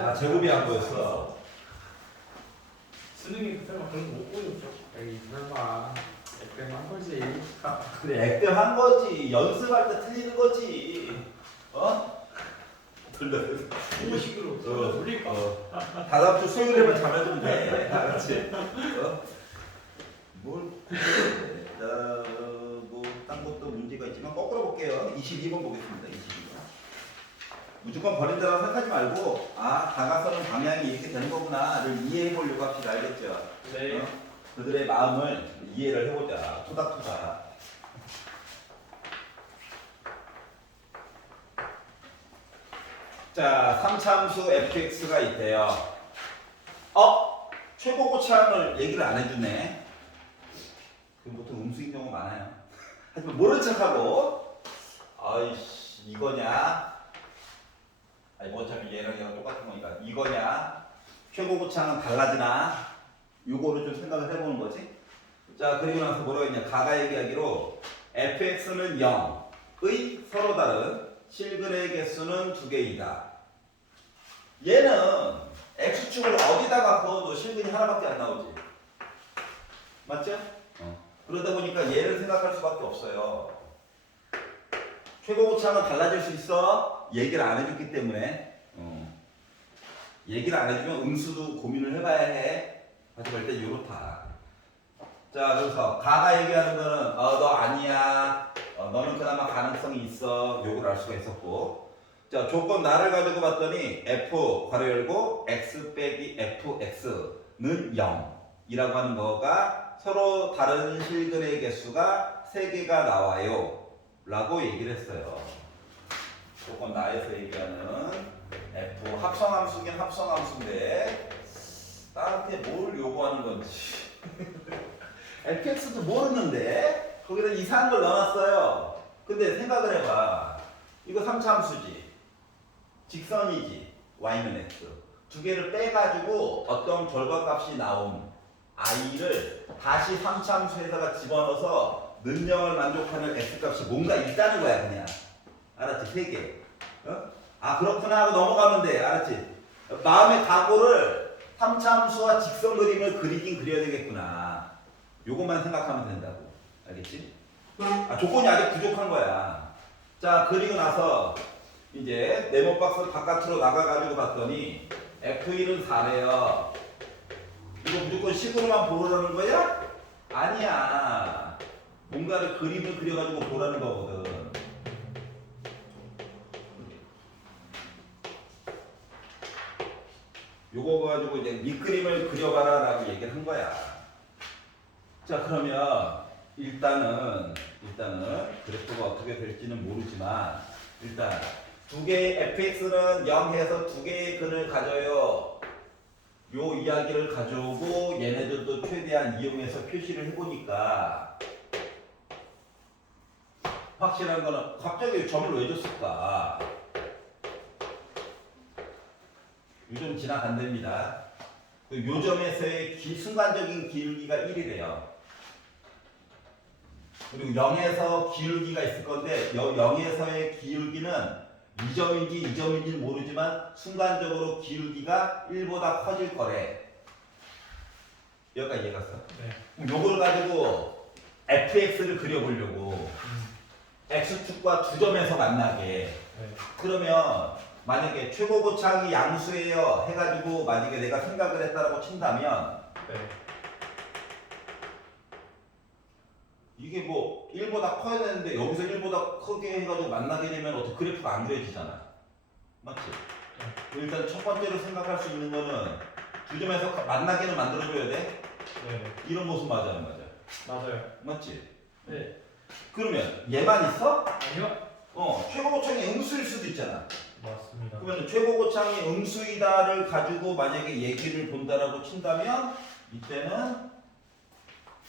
아, 제곱이 안 보였어. 수능이 설마 그런 거 못 보였죠? 에이 설마 액땜한 거지. 그래, 액땜한 거지. 연습할 때 틀리는 거지. 어? 너무 시끄러워. 돌릴까? 다음 주 수요일에만 잘해주면 돼. 다 같이. 뭘? 뭐딴 것도 문제가 있지만 거꾸로 볼게요. 22번 보겠습니다. 22번. 무조건 버린다고 생각하지 말고 다가서는 방향이 이렇게 되는 거구나를 이해해 보려고 합시다. 알겠죠? 네. 그들의 마음을 이해를 해보자. 토닥토닥. 자, 3차함수 fx가 있대요. 최고고차항을 얘기를 안 해주네. 그럼 보통 음수인 경우 많아요. 하지만 모른 척하고 아이씨 이거냐? 아니 뭐 어차피 얘랑 똑같은 거니까 이거냐? 최고고차항은 달라지나? 요거를 좀 생각을 해보는 거지. 자, 그리고 나서 뭐라고 했냐? 가가 얘기하기로 fx는 0의 서로 다른 실근의 개수는 2개이다. 얘는 x축을 어디다가 그어도 실근이 하나밖에 안 나오지. 맞죠? 그러다 보니까 얘를 생각할 수밖에 없어요. 최고고차항은 달라질 수 있어? 얘기를 안 해줬기 때문에. 얘기를 안 해주면 음수도 고민을 해봐야 해. 하지만 일단 요렇다. 자, 그래서 가가 얘기하는 거는 너 아니야. 너는 그나마 가능성이 있어. 요걸 알 수가 있었고. 자, 조건 나를 가지고 봤더니 f 괄호 열고 x 빼기 fx는 0이라고 하는 거가 서로 다른 실근의 개수가 3개가 나와요 라고 얘기를 했어요. 조건 나에서 얘기하는 f 합성함수긴 합성함수인데 나한테 뭘 요구하는 건지 fx도 모르는데 거기다 이상한 걸 넣어놨어요. 근데 생각을 해봐. 이거 3차 함수지. 직선이지. y는 x. 두 개를 빼가지고 어떤 결과값이 나온 i를 다시 3차 함수에다가 집어넣어서 능력을 만족하는 x값이 뭔가 있다는 거야 그냥. 알았지? 3개. 그렇구나 하고 넘어가면 돼. 알았지? 마음의 각오를 3차 함수와 직선 그림을 그리긴 그려야 되겠구나. 요것만 생각하면 된다고. 알겠지? 조건이 아직 부족한 거야. 자, 그리고 나서 이제 네모 박스 바깥으로 나가가지고 봤더니 F1은 4래요. 이거 무조건 식으로만 보라는 거야? 아니야. 뭔가를 그림을 그려가지고 보라는 거거든. 요거 가지고 이제 밑그림을 그려봐라 라고 얘기를 한 거야. 자, 그러면 일단은 그래프가 어떻게 될지는 모르지만 일단 두 개의 fx는 0해서 두 개의 근을 가져요. 요 이야기를 가져오고 얘네들도 최대한 이용해서 표시를 해보니까 확실한 거는 갑자기 점을 왜 줬을까? 요점 지나간답니다. 요 점에서의 순간적인 기울기가 1이래요. 그리고 0에서 기울기가 있을 건데 0에서의 기울기는 2점인지 2점인지는 모르지만 순간적으로 기울기가 1보다 커질 거래. 여기까지 이해갔어? 네. 그럼 요걸 가지고 fx를 그려보려고 x축과 두 점에서 만나게. 네. 그러면 만약에 최고고차항이 양수예요 해가지고 만약에 내가 생각을 했다라고 친다면 네. 이게 뭐 1보다 커야 되는데 여기서 1보다 크게 해가지고 만나게 되면 어떻게 그래프가 안 그려지잖아. 맞지? 일단 첫 번째로 생각할 수 있는 거는 두 점에서 만나게는 만들어줘야 돼. 네. 이런 모습 맞아 안 맞아? 맞아요. 맞지? 네. 그러면 얘만 있어? 아니요. 최고고창이 음수일 수도 있잖아. 맞습니다. 그러면 최고고창이 음수이다를 가지고 만약에 얘기를 본다라고 친다면 이때는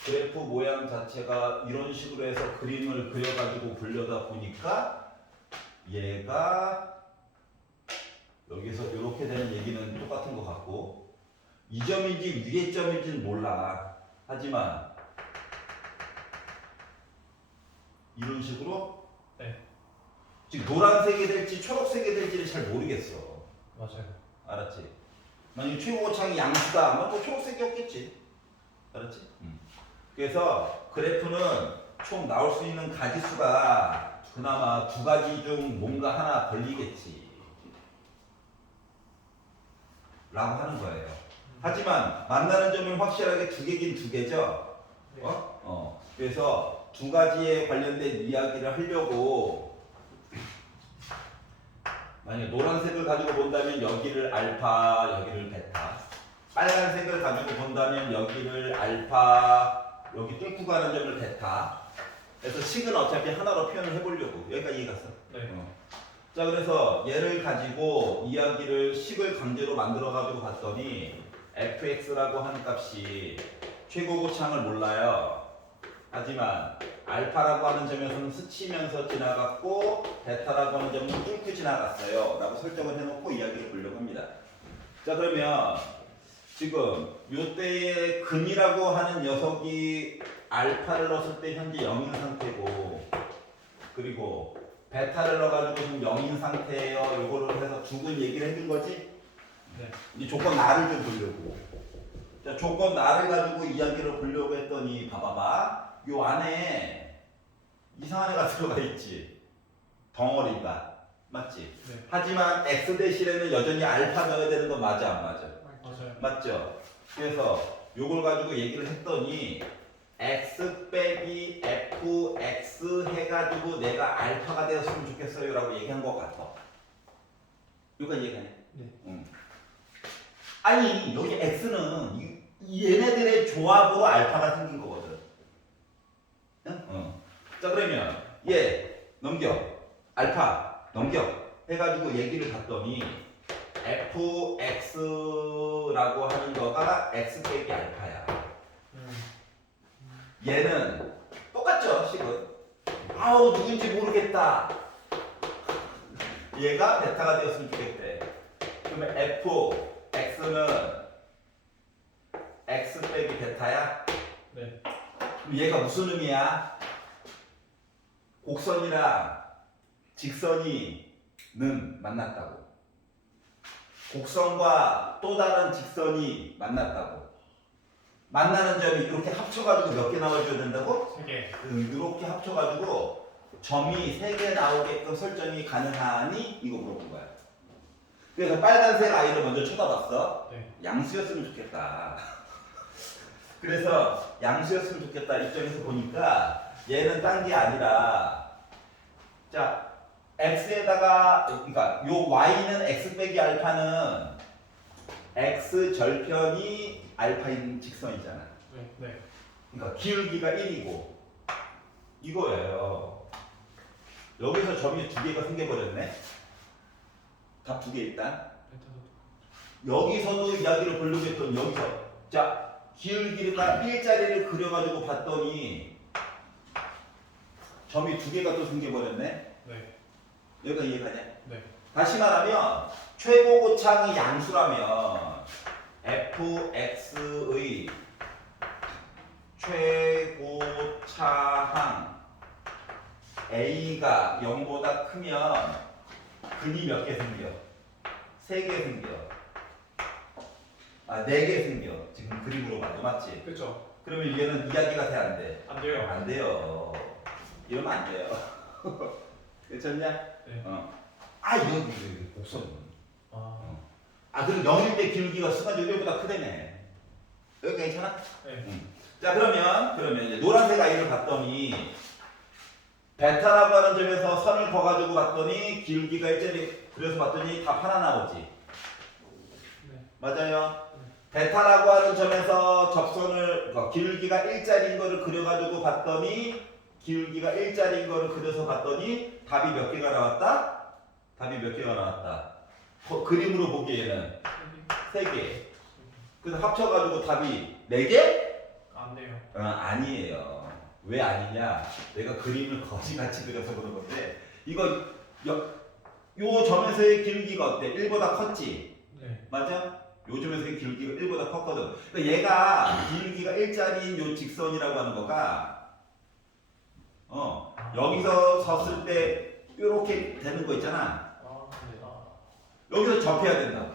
그래프 모양 자체가 이런 식으로 해서 그림을 그려가지고 굴려다 보니까 얘가 여기서 이렇게 되는 얘기는 똑같은 것 같고 이 점인지 위에 점인지는 몰라. 하지만 이런 식으로 네. 지금 노란색이 될지 초록색이 될지를 잘 모르겠어. 맞아요. 알았지? 만약에 최고고창이 양수다 하면 뭐 초록색이었겠지. 알았지? 그래서 그래프는 총 나올 수 있는 가지수가 그나마 두 가지 중 뭔가 하나 걸리겠지 라고 하는 거예요. 하지만 만나는 점은 확실하게 두 개긴 두 개죠. 네. 그래서 두 가지에 관련된 이야기를 하려고 만약에 노란색을 가지고 본다면 여기를 알파, 여기를 베타. 빨간색을 가지고 본다면 여기를 알파, 여기 뚫고 가는 점을 베타. 그래서 식은 어차피 하나로 표현을 해보려고. 여기까지 이해 갔어? 네. 자, 그래서 얘를 가지고 이야기를 식을 강제로 만들어가지고 봤더니 fx라고 하는 값이 최고고창을 몰라요. 하지만 알파라고 하는 점에서는 스치면서 지나갔고 베타라고 하는 점은 뚫고 지나갔어요 라고 설정을 해놓고 이야기를 보려고 합니다. 자, 그러면 지금 요때의 근이라고 하는 녀석이 알파를 넣었을 때 현재 0인 상태고, 그리고 베타를 넣어가지고 지금 0인 상태예요. 요거를 해서 죽은 얘기를 해준 거지? 네. 이 조건 나를 좀 보려고. 자, 조건 나를 가지고 이야기를 보려고 했더니 봐봐봐. 요 안에 이상한 애가 들어가 있지. 덩어리가. 맞지? 네. 하지만 x 대신에는 여전히 알파 넣어야 되는 거 맞아 안 맞아? 맞아요. 맞죠? 그래서 요걸 가지고 얘기를 했더니 x 빼기 fx 해가지고 내가 알파가 되었으면 좋겠어요 라고 얘기한 것 같아. 여기까지 얘기하네. 네. 아니 여기 x는 얘네들의 조합으로 알파가 생긴 거거든. 응? 자, 그러면 얘 넘겨, 알파 넘겨 해가지고 얘기를 봤더니 fx라고 하는 거가 x 빼기 알파야. 얘는 똑같죠, 식은. 아우 누군지 모르겠다. 얘가 베타가 되었으면 좋겠대. 그러면 fx는 x 빼기 베타야. 네. 그럼 얘가 무슨 의미야? 곡선이랑 직선이는 만났다고. 곡선과 또 다른 직선이 만났다고. 만나는 점이 이렇게 합쳐가지고 몇 개 나와줘야 된다고? 3개. 이렇게 합쳐가지고 점이 3개 나오게끔 설정이 가능하니? 이거 물어본 거야. 그래서 빨간색 아이를 먼저 쳐다봤어. 네. 양수였으면 좋겠다. 그래서 양수였으면 좋겠다 입장에서 보니까 얘는 딴 게 아니라, 자, x에다가, 그러니까 요 y는 x 빼기 알파는 x 절편이 알파인 직선이잖아. 네. 네. 그러니까 기울기가 1이고 이거예요. 여기서 점이 두 개가 생겨버렸네. 답 두 개 일단. 여기서도 이야기를 보려고 했던 여기서, 자, 기울기가 1자리를 그려가지고 봤더니 점이 두 개가 또 생겨버렸네. 네. 여기가 이해가냐? 네. 다시 말하면 최고고창이 양수라면 fx의 최고차항 a가 0보다 크면 근이 몇 개 생겨? 3개 생겨. 아, 4개 생겨. 지금 그림으로 봐도 맞지? 그렇죠. 그러면 얘는 이야기가 돼, 안 돼? 안 돼요. 안 돼요. 이러면 안 돼요. 괜찮냐? 네. 아, 여기 곡선. 아. 그럼 0일 때 기울기가 순간적으로 1보다 크다며. 여기 괜찮아? 네. 자, 그러면 이제 노란색 아이를 봤더니 베타라고 하는 점에서 선을 그어가지고 봤더니 기울기가 일자리 그래서 봤더니 답 하나 나오지. 네. 맞아요. 베타라고 하는 점에서 접선을, 그러니까 기울기가 일자리인 거를 그려가지고 봤더니 기울기가 일자리인 거를 그려서 봤더니 답이 몇 개가 나왔다? 답이 몇 개가 나왔다? 그림으로 보기에는 3개. 그래서 합쳐가지고 답이 4개? 안 돼요. 아니에요. 왜 아니냐? 내가 그림을 거지같이 그려서 그런 건데, 이거 요 점에서의 기울기가 어때? 1보다 컸지? 네. 맞아? 요 점에서의 기울기가 1보다 컸거든. 그러니까 얘가 기울기가 일자리인 요 직선이라고 하는 거가 여기서 섰을 때 이렇게 되는 거 있잖아. 아, 네. 여기서 접해야 된다.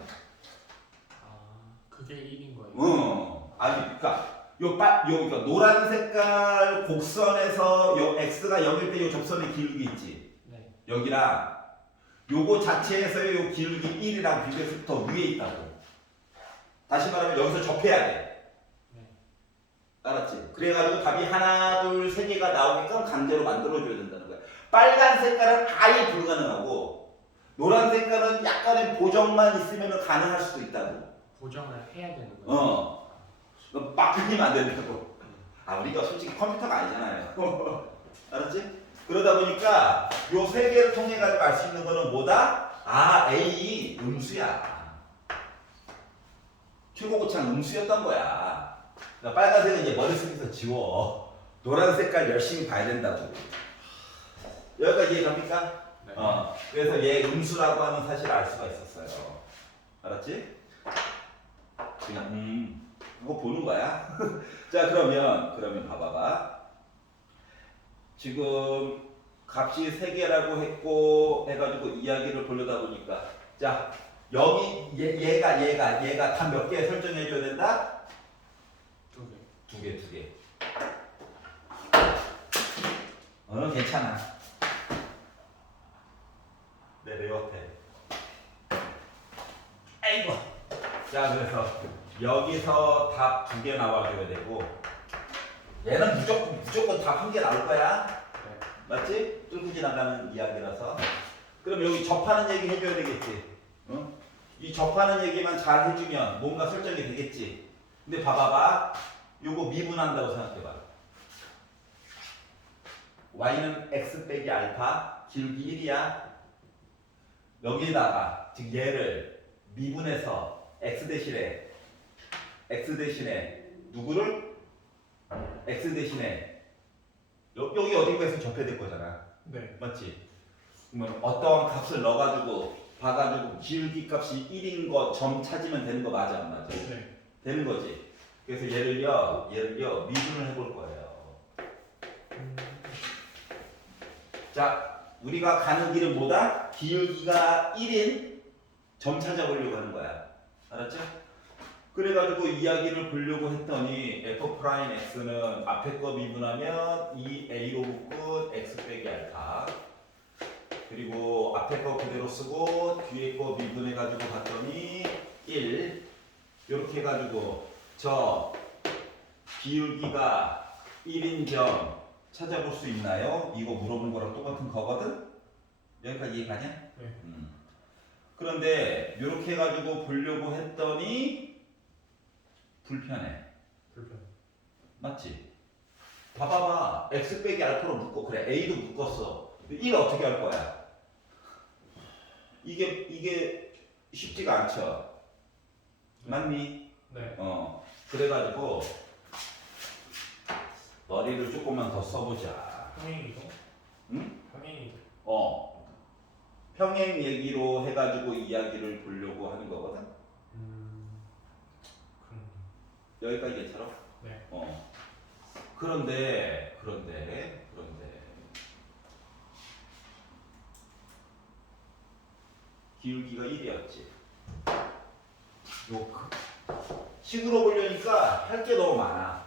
그게 1인 거예요. 아니, 그러니까 노란 색깔 곡선에서 요 x가 0일 때 요 접선의 기울기 있지. 네. 여기랑 요거 자체에서의 요 기울기 1이랑 비교해서 더 위에 있다고. 다시 말하면 여기서 접해야 돼. 네. 알았지? 그래가지고 답이 하나, 둘, 세 개가 나오게끔 강제로 만들어줘야 된다는 거야. 빨간 색깔은 아예 불가능하고 노란 색깔은 약간의 보정만 있으면 가능할 수도 있다고. 보정을 해야 되는 거예요. 막 끊기면 안 된다고. 우리가 솔직히 컴퓨터가 아니잖아요. 알았지? 그러다 보니까 요 세 개를 통해 가지고 알 수 있는 거는 뭐다? A 음수야. 최고고창 음수였던 거야. 그러니까 빨간색은 이제 머릿속에서 지워. 노란 색깔 열심히 봐야 된다고. 여기까지 이해갑니까? 네. 그래서 얘 음수라고 하는 사실을 알 수가 있었어요. 알았지? 그냥 이거 보는 거야. 자, 그러면 봐봐봐. 지금 값이 3개라고 했고 해가지고 이야기를 보려다 보니까 자, 여기 얘가 답 몇 개 설정해 줘야 된다? 2개. 2개. 괜찮아. 내 옆에. 아이고. 자, 그래서 여기서 답 2개 나와줘야 되고 얘는 무조건 답 1개 나올 거야. 네. 맞지? 뚫고 지나가는 이야기라서. 그럼 여기 접하는 얘기 해줘야 되겠지. 이 접하는 얘기만 잘 해주면 뭔가 설정이 되겠지. 근데 봐봐봐. 요거 미분한다고 생각해봐. y는 x 빼기 알파 기울기 1이야. 여기다가 즉 얘를 미분해서 x 대신에 누구를? x 대신에 여기 어딘가에서 접해야 될 거잖아. 네. 맞지? 그러면 어떠한 값을 넣어가지고 봐가지고 기울기 값이 1인 거 점 찾으면 되는 거 맞아 안 맞아? 네. 되는 거지. 그래서 얘를요 미분을 해볼 거예요. 자, 우리가 가는 길은 뭐다? 기울기가 1인 점 찾아보려고 하는 거야. 알았죠? 그래가지고 이야기를 보려고 했더니 f'x는 앞에 거 미분하면 2a로 묶은 x 빼기 알파 그리고 앞에 거 그대로 쓰고 뒤에 거 미분해가지고 봤더니 1 이렇게 해가지고 저 기울기가 1인 점 찾아볼 수 있나요? 이거 물어본 거랑 똑같은 거거든? 여기까지 이해가냐? 네. 그런데 이렇게 해가지고 보려고 했더니 불편해. 맞지? 봐봐봐. x 빼기 알파로 묶어. 그래 a도 묶었어. 1 어떻게 할 거야? 이게 쉽지가 않죠. 맞니? 네. 그래가지고 머리를 조금만 더 써보자. 평행이동? 응? 평행이동. 평행 얘기로 해가지고 이야기를 보려고 하는 거거든. 여기까지 괜찮아? 네. 그런데 기울기가 1이었지. 식으로 보려니까 할 게 너무 많아.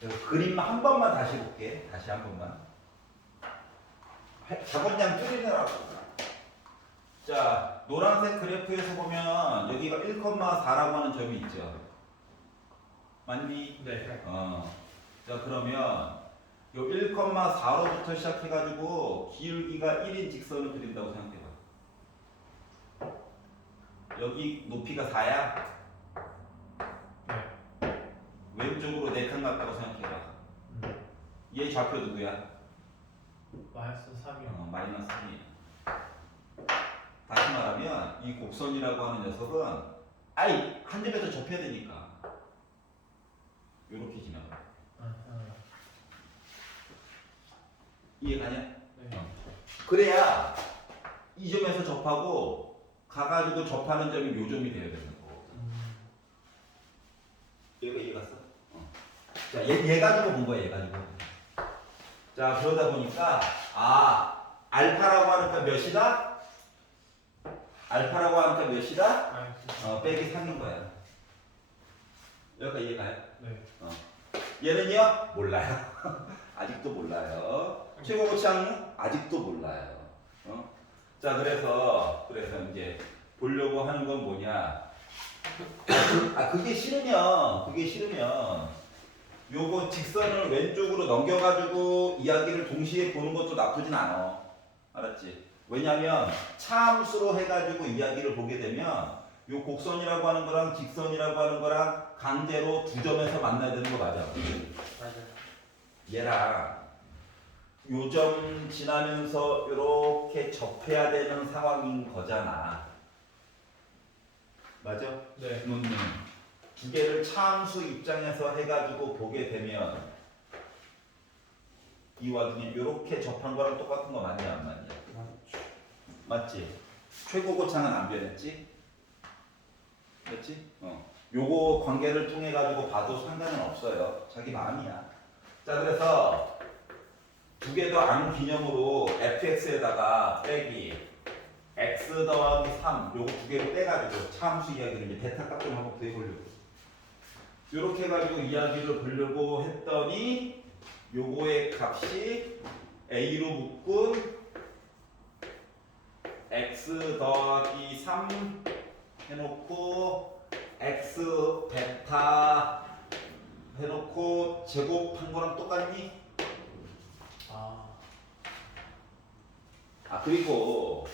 그래서 그림만 한 번만 다시 볼게. 다시 한 번만. 작업량 줄이느라고. 자, 노란색 그래프에서 보면 여기가 1,4라고 하는 점이 있죠. 맞니? 네. 자, 그러면 요 1,4로부터 시작해가지고 기울기가 1인 직선을 그린다고 생각해봐. 여기 높이가 4야? 네. 왼쪽으로 4칸 같다고 생각해봐. 얘 좌표 누구야? 마이너스 3이요. 마이너스 3이야. 다시 말하면 이 곡선이라고 하는 녀석은 한 점에서 접해야 되니까 이렇게 지나가. 이해가냐? 네. 그래야 이 점에서 접하고 가가지고 접하는 점이 요 점이 돼야 되는 거. 얘가 이해갔어? 자, 얘 가지고 본 거야, 얘 가지고. 자, 그러다 보니까 알파라고 하니까 몇이다? 알파라고 하니까 몇이다? 마이너스 빼기 3인 거야. 여기까지 이해가요? 네. 얘는요? 몰라요. 아직도 몰라요. 최고 고치항은 아직도 몰라요. 자, 그래서 이제 보려고 하는 건 뭐냐? 그게 싫으면 요거 직선을 왼쪽으로 넘겨가지고 이야기를 동시에 보는 것도 나쁘진 않아. 알았지? 왜냐면 차함수로 해가지고 이야기를 보게 되면 요 곡선이라고 하는 거랑 직선이라고 하는 거랑 강제로 두 점에서 만나야 되는 거 맞아? 맞아요. 얘랑 요 점 지나면서 이렇게 접해야 되는 상황인 거잖아. 맞아? 네. 두 개를 차함수 입장에서 해가지고 보게 되면 이 와중에 이렇게 접한 거랑 똑같은 거 맞냐 안 맞냐? 맞죠. 맞지? 최고 고창은 안 변했지? 그렇지? 요거 관계를 통해 가지고 봐도 상관은 없어요. 자기 마음이야. 자, 그래서 두 개 더 아는 기념으로 fx에다가 빼기 x 더하기 3 요거 두 개를 빼가지고 차함수 이야기를 이제 베타 값 좀 한번 구해보려고. 요렇게 해가지고 이야기를 보려고 했더니 요거의 값이 a로 묶은 x 더하기 3 해놓고 x 베타 해놓고 제곱한 거랑 똑같니? 그리고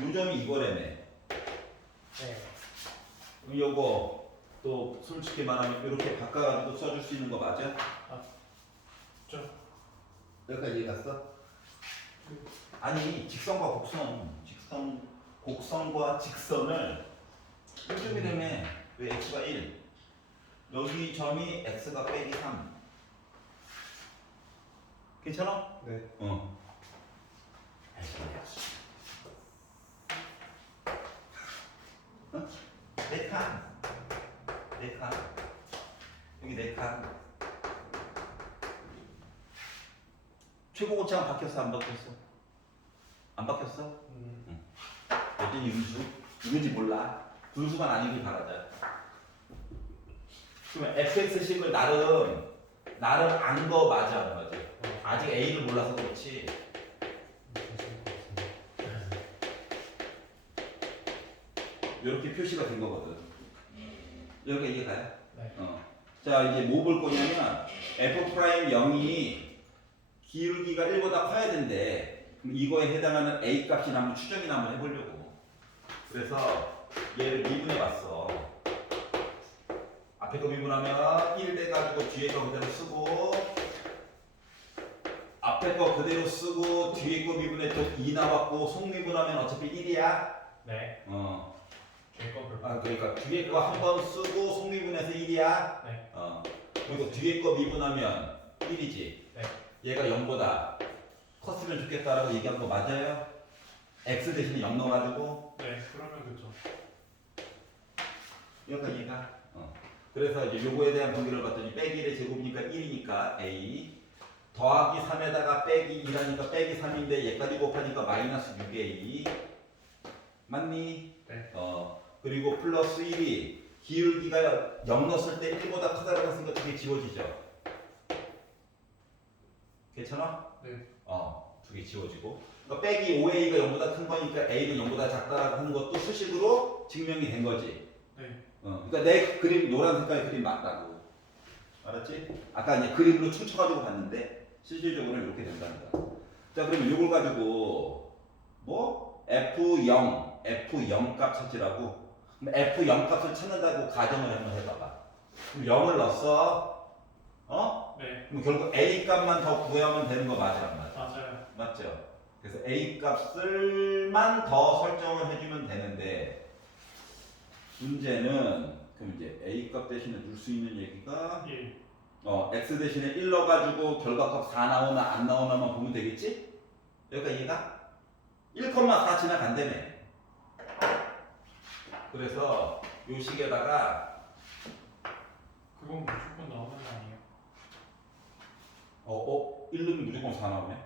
요점이 이거라며. 네. 그럼 요거 또 솔직히 말하면 이렇게 바꿔가지고 써줄 수 있는 거 맞아? 좀. 여기까지 이해 갔어? 아니 직선과 곡선과 직선을 요점이라며. 왜 x가 1 여기 점이 x가 빼기 3 괜찮아? 네. 네 칸 여기 4칸 최고 고차가 바뀌었어 안 바뀌었어? 안 바뀌었어? 여전히 음수? 누군지 몰라. 분수만 아니길 바라자. 그러면 fx식을 나름 안 거 맞아 안 맞아? 아직 a를 몰라서 그렇지. 이렇게 표시가 된 거거든. 여기가 이해가요? 네. 자, 이제 뭐 볼 거냐면 f'0이 기울기가 1보다 커야 된대. 그럼 이거에 해당하는 a 값이나 한번 추정이나 한번 해보려고. 그래서 얘를 미분해 봤어. 앞에 거 미분하면 1 돼가지고 뒤에 거 그대로 쓰고 앞에 거 그대로 쓰고 뒤에 거 미분했죠. 2 나왔고 속미분하면 어차피 1이야. 네. 제 거를. 그러니까 뒤에 거 한 번 쓰고 속미분해서 1이야. 네. 그리고 뒤에 거 미분하면 1이지. 네. 얘가 0보다 컸으면 좋겠다라고 얘기한 거 맞아요? x 대신에 0 넣어가지고 네. 그러면 그죠. 여기까지 이해가? 그래서 이제 요거에 대한 관계를 봤더니 빼기 1의 제곱이니까 1이니까 a 더하기 3에다가 빼기 2라니까 빼기 3인데 얘까지 곱하니까 마이너스 6a 맞니? 네. 그리고 플러스 1이 기울기가 0 넣었을 때 1보다 크다라고 했으니까 두 개 지워지죠? 괜찮아? 네. 두 개 지워지고 그러니까 빼기 5a가 0보다 큰 거니까 a는 0보다 작다라고 하는 것도 수식으로 증명이 된 거지. 네. 그러니까 내 그림 노란 색깔 그림 맞다고. 알았지? 아까 이제 그림으로 춤춰가지고 봤는데 실질적으로는 이렇게 된다는 거야. 자, 그러면 이걸 가지고 뭐 f0 값 찾으라고. 그럼 f0 값을 찾는다고 가정을 한번 해봐봐. 그럼 0을 넣었어. 네. 그럼 결국 a 값만 더 구하면 되는 거 맞아 안 맞아? 맞아요. 맞죠? 그래서 a 값을만 더 설정을 해주면 되는데 문제는 그럼 이제 a 값 대신에 넣을 수 있는 얘기가 1. x 대신에 1 넣어가지고 결과값 4 나오나 안 나오나만 보면 되겠지? 여기가 이해가? 1,4 지나간다며. 그래서 요 식에다가 그건 무조건 나오는 거 아니에요? 1 넣으면 무조건 4 나오네.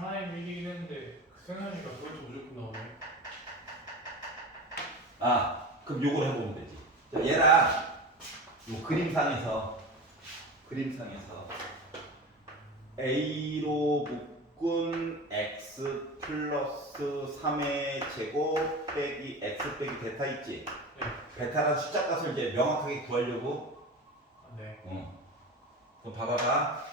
프라임 1이긴 했는데 그 생각하니까 그것도 무조건 나오네. 아, 그럼 요걸 해보면 되지. 자, 얘랑 요 그림상에서 A로 묶은 X 플러스 3의 제곱 빼기 X 빼기 베타 있지? 네. 베타란 숫자 값을 이제 명확하게 구하려고. 네. 그럼 봐봐봐.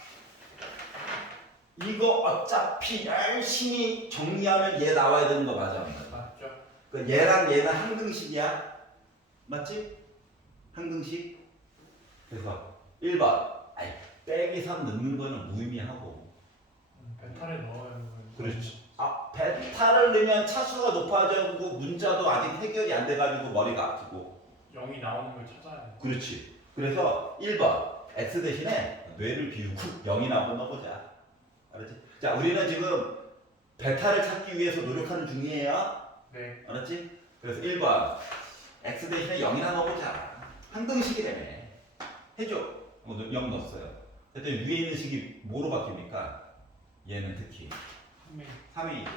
이거 어차피 열심히 정리하면 얘 나와야 되는 거 맞아? 안 맞아? 맞죠? 그 얘랑 얘는 항등식이야. 맞지? 항등식. 그래서 1번. 아이, 빼기 3 넣는 거는 무의미하고. 베타를 넣어야 하는 거예요. 그렇지. 아, 베타를 넣으면 차수가 높아지고 문자도 아직 해결이 안 돼가지고 머리가 아프고. 0이 나오는 걸 찾아야 돼. 그렇지. 그래서 1번. X 대신에 뇌를 비우고 0이나 한번 넣어보자. 알았지? 자, 우리는 지금 베타를 찾기 위해서 노력하는 중이에요. 네. 알았지? 그래서 1번 x 대신에 0이나 넣어보자. 항등식이라며. 해줘. 0 넣었어요. 그랬더니 위에 있는 식이 뭐로 바뀝니까? 얘는 특히 3이죠.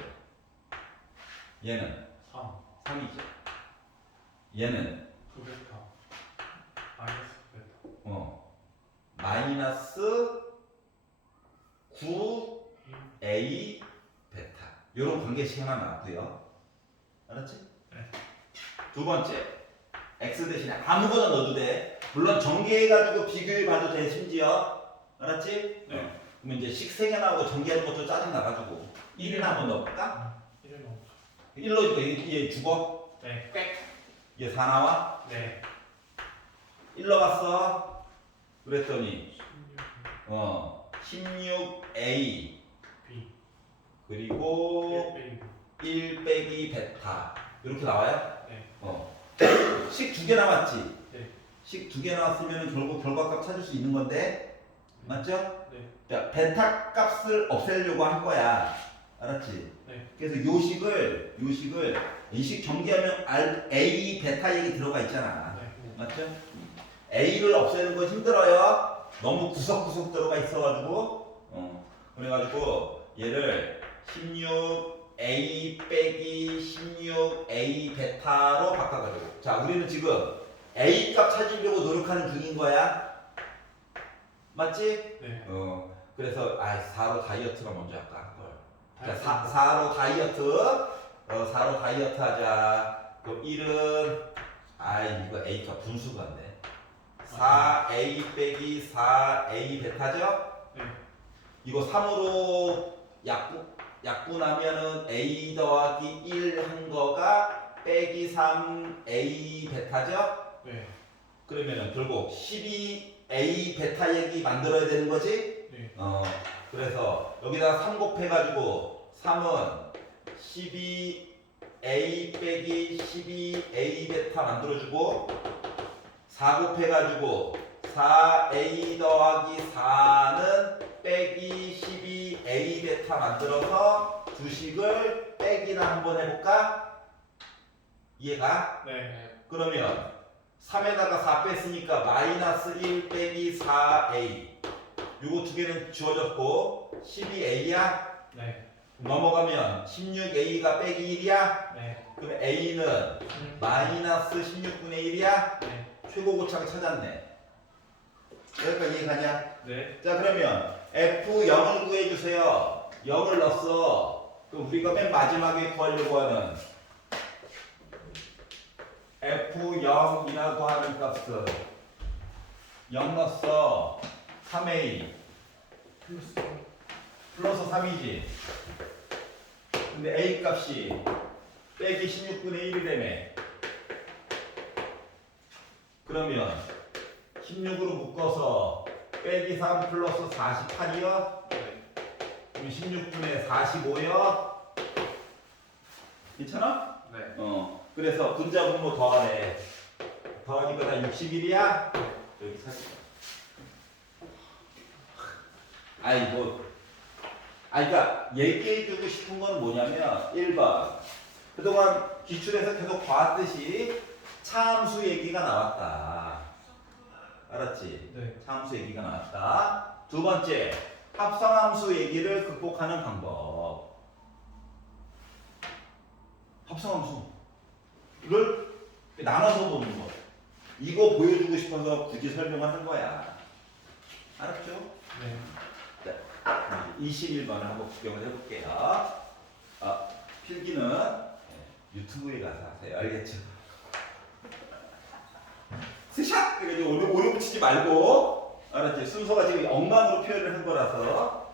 얘는 3. 3이죠. 얘는 그 베타. 마이너스 베타. 마이너스 9a 베타. 요런 관계식 하나 나왔고요. 알았지? 네. 두 번째, x 대신에 아무거나 넣어도 돼. 물론 전개해가지고 비교해봐도 돼. 심지어. 알았지? 네. 그러면 이제 식생에 나오고 전개하는 것도 짜증 나가지고 1이나 한번 넣어볼까? 1을 넣어. 1 넣으니까 얘 죽어? 네. 얘 4 나와? 네. 1 넣어봤어? 그랬더니 16. 16a B. 그리고 1 빼기 베타 이렇게 나와요? 네. 식 2개 남았지? 네. 식 2개 나왔으면 결국 결과값 찾을 수 있는 건데 맞죠? 네. 자, 베타 값을 없애려고 한 거야. 알았지? 네. 그래서 요 식을 이 식 전개하면 A 베타 얘기 들어가 있잖아. 네. 맞죠? A를 없애는 건 힘들어요. 너무 구석구석 들어가 있어가지고 그래가지고 얘를 16A 빼기 16A 베타로 바꿔가지고 자 우리는 지금 A 값 찾으려고 노력하는 중인 거야. 맞지? 네. 그래서 4로 다이어트가 먼저 할까? 자, 다이어트. 4로 다이어트 4로 다이어트 하자. 그럼 1은 이거 A값 분수가 안 돼. 4A 빼기 4A 베타죠? 네. 이거 3으로 약분하면은 A 더하기 1 한 거가 빼기 3A 베타죠? 네. 그러면은 결국 12A 베타 얘기 만들어야 되는 거지? 네. 그래서 여기다가 3 곱해가지고 3은 12A 빼기 12A 베타 만들어주고 4 곱해가지고 4A 더하기 4는 빼기 12A 베타 만들어서 두 식을 빼기나 한번 해볼까? 이해가? 네. 그러면 3에다가 4 뺐으니까 마이너스 1 빼기 4A 요거 두 개는 지워졌고 12A야? 네. 넘어가면 16A가 빼기 1이야? 네. 그럼 A는 마이너스 16분의 1이야? 네. 최고 고착을 찾았네. 여기까지 이해가냐? 네. 자 그러면 F0을 구해주세요. 0을 넣었어. 그럼 우리가 맨 마지막에 구하려고 하는 F0이라고 하는 값은 0 넣었어. 3A 플러스 3이지. 근데 A 값이 빼기 16분의 1이라며. 그러면 16으로 묶어서 빼기 3 플러스 48이요? 네. 그럼 16분의 45요? 괜찮아? 네. 그래서 분자분모 더하래. 더하니까 다 61이야? 여기 40. 그러니까 얘기해주고 싶은 건 뭐냐면 1번 그동안 기출에서 계속 봤듯이 차함수 얘기가 나왔다. 알았지? 네. 차함수 얘기가 나왔다. 두 번째 합성함수 얘기를 극복하는 방법. 합성함수. 이걸 나눠서 보는 거. 이거 보여주고 싶어서 굳이 설명을 한 거야. 알았죠? 네. 자, 21번을 한번 구경을 해볼게요. 필기는 유튜브에 가서 하세요. 알겠죠? 스샷! 이거 오래 붙이지 말고. 알았지? 순서가 지금 엉망으로 표현을 한 거라서.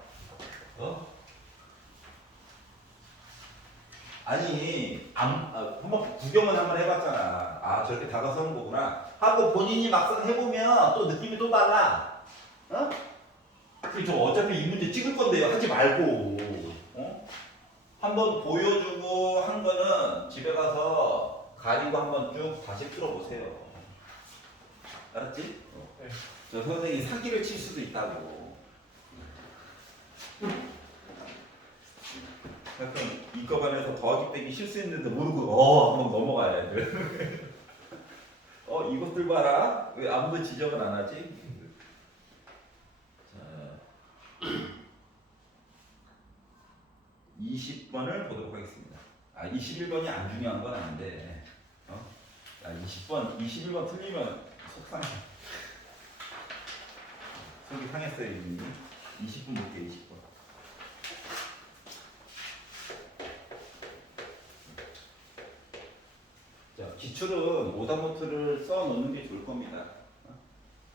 아니, 한번 구경은 한번 해봤잖아. 아, 저렇게 다가서는 거구나. 하고 본인이 막상 해보면 또 느낌이 또 달라. 그죠? 어차피 이 문제 찍을 건데요. 하지 말고. 한번 보여주고 한 거는 집에 가서 가리고 한번 쭉 다시 풀어보세요. 알았지? 네. 저 선생님이 사기를 칠 수도 있다고. 약간 이거 반에서 더하기 빼기 실수했는데 모르고 한번 넘어가야 돼. 이것들 봐라. 왜 아무도 지적을 안 하지? 자, 20번을 보도록 하겠습니다. 21번이 안 중요한 건 아닌데. 21번 틀리면 속상해. 속이 상했어요, 이미. 20분 볼게요, 20번. 자, 기출은 오답노트를 써 놓는 게 좋을 겁니다.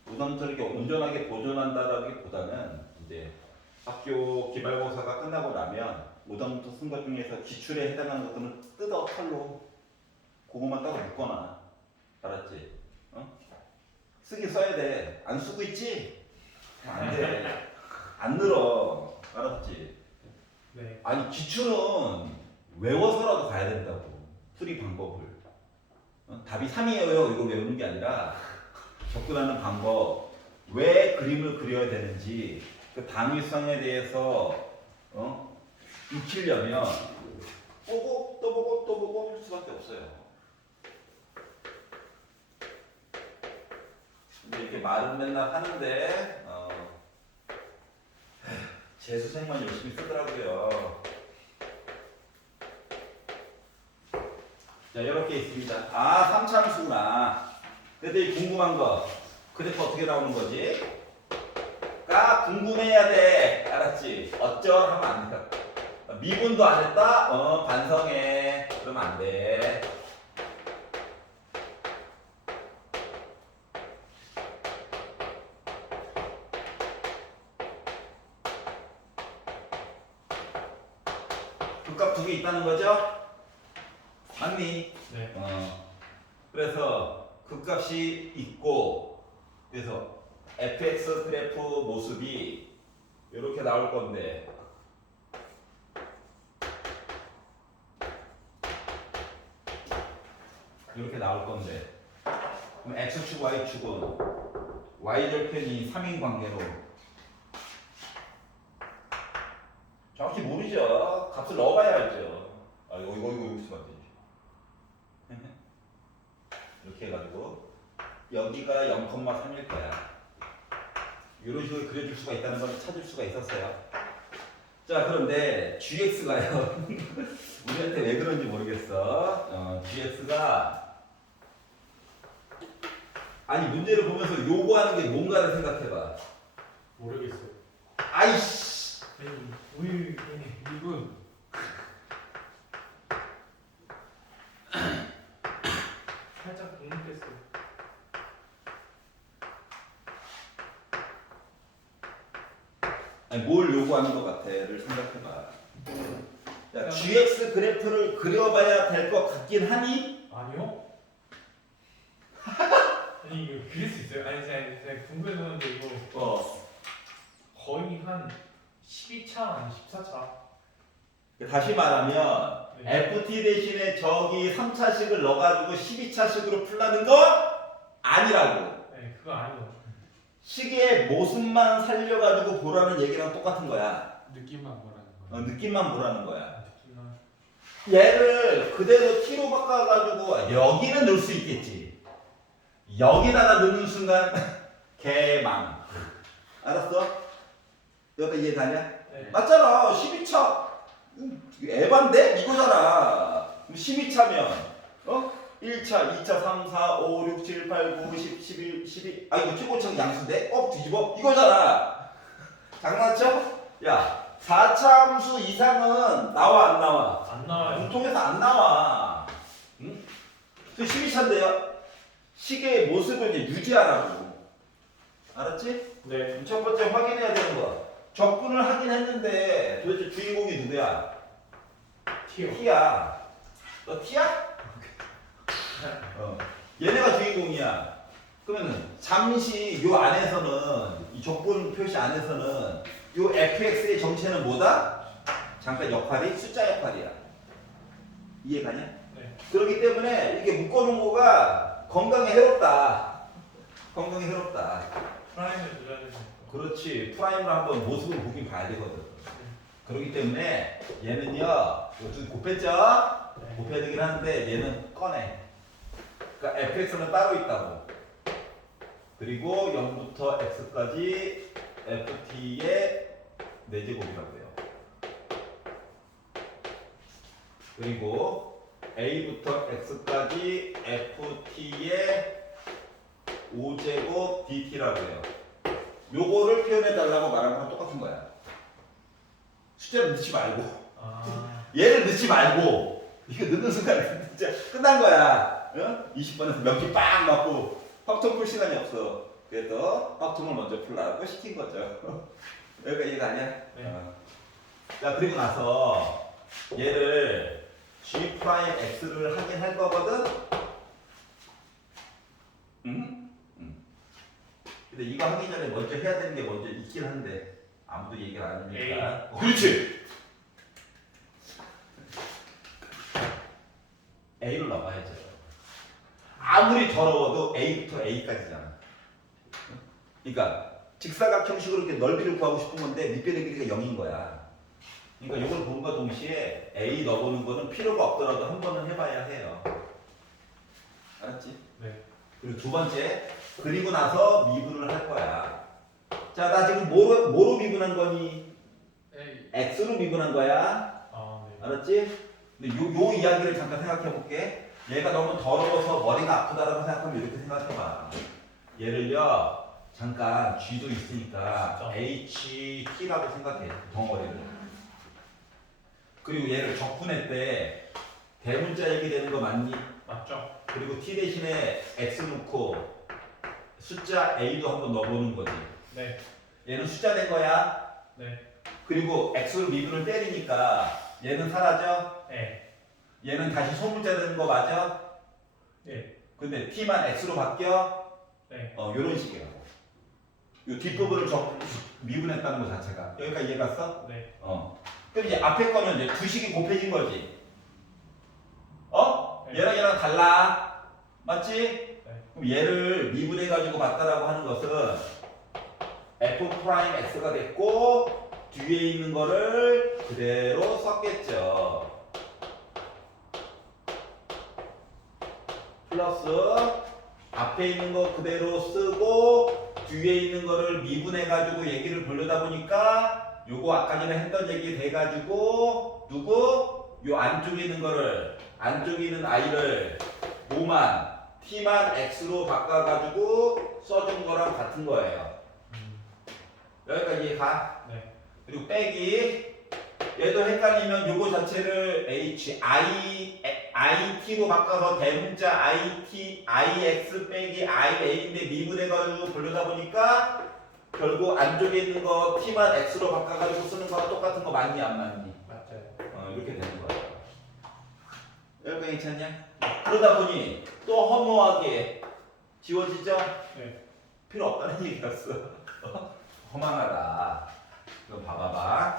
오답노트를 이렇게 온전하게 보존한다라기보다는 이제 학교 기말고사가 끝나고 나면 오답노트 쓴 것 중에서 기출에 해당하는 것들은 뜯어 칼로 그것만 따로 묶거나. 알았지? 쓰긴 써야 돼. 안 쓰고 있지? 안 돼. 안 늘어. 알았지? 네. 아니 기출은 외워서라도 가야 된다고. 풀이 방법을. 답이 3이에요. 이거 외우는 게 아니라 접근하는 방법. 왜 그림을 그려야 되는지 그 당위성에 대해서 익히려면 보고 또 보고 또 보고 할 수밖에 없어요. 근데 이렇게 말은 맨날 하는데 재수생만 열심히 쓰더라고요. 자, 이렇게 있습니다. 3참수구나. 근데 이 궁금한 거 그래프 어떻게 나오는 거지? 가 궁금해야 돼. 알았지? 어쩔 하면 안 돼. 미분도 안 했다? 반성해. 그러면 안 돼. 극값 두 개 있다는 거죠? 맞니? 네. 그래서 극값이 있고, 그래서 fx 그래프 모습이 이렇게 나올 건데, 이렇게 나올 건데, 그럼 x축, y축은 y절편이 3인 관계로 정확히 모르죠. 값을 넣어봐야 알죠. 이거 쓰면 안 되지. 이렇게 해가지고 여기가 0,3일 거야. 이런 식으로 그려줄 수가 있다는 걸 찾을 수가 있었어요. 자, 그런데 gx가요. 우리한테 왜 그런지 모르겠어. gx가 아니 문제를 보면서 요구하는 게 뭔가를 생각해봐. 모르겠어요. 아이씨. 아니, 우리 이분 살짝 공격했어요. 아니, 뭘 요구하는 것 같아를 생각해봐. 자, gx 그래프를 그려봐야 될 것 같긴 하니? 아니요? 아니 이거 그릴 수 있어요? 아니 제가 궁금해서는데 이거 거의 한 12차 아니 14차. 다시 말하면 네. FT 대신에 저기 3차식을 넣어가지고 12차식으로 풀라는 건 아니라고. 네 그거 아니고 식의 모습만 살려가지고 보라는 얘기랑 똑같은 거야. 느낌만 뭐라는 거예요. 느낌만 보라는 거야. 정말 얘를 그대로 t로 바꿔가지고 여기는 넣을 수 있겠지. 여기다가 넣는 순간 개망. 알았어? 여기까지 이해 가냐? 네. 맞잖아. 12차. 에반데? 이거잖아. 그럼 12차면 1차, 2차, 3, 4, 5, 6, 7, 8, 9, 10, 11, 12. 아 이거 최고차가 양수인데? 뒤집어? 이거잖아. 장난쳐? 야 4차 함수 이상은 나와 안 나와? 안 나와요. 공통에서 안 나와. 응? 그 12차인데요. 식의 모습을 이제 유지하라고. 알았지? 네. 그럼 첫 번째 확인해야 되는 거. 적분을 하긴 했는데 도대체 주인공이 누구야? 티요. T야. 너 T야? 얘네가 주인공이야. 그러면 잠시 요 안에서는 이 적분 표시 안에서는 요 fx의 정체는 뭐다? 잠깐 역할이 숫자 역할이야. 이해가냐? 네. 그렇기 때문에 이게 묶어놓은 거가 건강에 해롭다. 건강에 해롭다. 프라임을 눌러야 되니까. 그렇지. 프라임을 한번 모습을 보긴 봐야 되거든. 그렇기 때문에 얘는요. 좀 곱했죠? 네. 곱해야 되긴 하는데 얘는 꺼내. 그러니까 fx는 따로 있다고. 그리고 0부터 x까지 ft의 4제곱이라고 해요. 그리고 a부터 x까지 ft의 5제곱 dt라고 해요. 요거를 표현해 달라고 말하는 건 똑같은 거야. 숫자를 넣지 말고 아. 얘를 넣지 말고 이거 넣는 순간 진짜 끝난 거야. 20번에서 명피 빵 맞고 확통 풀 시간이 없어. 그래서 확통을 먼저 풀라고 시킨 거죠. 여기가 이해가 아니야? 네. 자 그리고 나서 얘를 g 프라임 x를 하긴 할 거거든. 근데 이거 하기 전에 먼저 해야 되는 게 먼저 있긴 한데 아무도 얘기를 안 하니까. 그렇지. A를 넣어야죠. 아무리 더러워도 A부터 A까지잖아. 그러니까 직사각 형식으로 이렇게 넓이를 구하고 싶은 건데 밑변의 길이가 0인 거야. 그러니까 이걸 본과 동시에 A 넣어보는 거는 필요가 없더라도 한 번은 해봐야 해요. 알았지? 네. 그리고 두 번째, 그리고 나서 미분을 할 거야. 자, 나 지금 뭐로 미분한 거니? 에이. X로 미분한 거야. 아, 네. 알았지? 근데 요 이야기를 잠깐 생각해 볼게. 얘가 너무 더러워서 머리가 아프다라고 생각하면 이렇게 생각해봐. 얘를요, 잠깐 G도 있으니까 진짜? HT라고 생각해. 덩어리를. 그리고 얘를 적분했대. 대문자 얘기되는 거 맞니? 맞죠? 그리고 T 대신에 X 놓고 숫자 A도 한번 넣어보는 거지. 네. 얘는 숫자 된 거야. 네. 그리고 X로 미분을 때리니까 얘는 사라져. 네. 얘는 다시 소문자 되는 거 맞아? 네. 근데 T만 X로 바뀌어? 네. 요런 식이라고. 요 뒷부분을 미분했다는 거 자체가. 여기까지 이해 갔어? 네. 그럼 이제 앞에 거는 이제 두 식이 곱해진 거지. 네. 얘랑 달라. 맞지? 네. 그럼 얘를 미분해가지고 봤다라고 하는 것은 f 프라임 x가 됐고 뒤에 있는 거를 그대로 썼겠죠. 플러스 앞에 있는 거 그대로 쓰고 뒤에 있는 거를 미분해가지고 얘기를 보려다 보니까 요거 아까 전에 했던 얘기 돼가지고 누구? 요 안쪽에 있는 거를 안쪽에 있는 i를 5만 t만 x로 바꿔가지고 써준 거랑 같은 거예요. 여기까지 가. 네. 그리고 빼기 얘도 헷갈리면 요거 자체를 it로 바꿔서 대문자 ix 빼기 ia인데 미분해가지고 보려다 보니까 결국 안쪽에 있는 거 t만 x로 바꿔가지고 쓰는 거랑 똑같은 거 맞니 안 맞니? 맞아요. 이렇게 되는 거야. 여기까지 괜찮냐? 그러다 보니 또 허무하게 지워지죠? 네. 필요 없다는 얘기였어. 허망하다. 그럼 봐봐봐.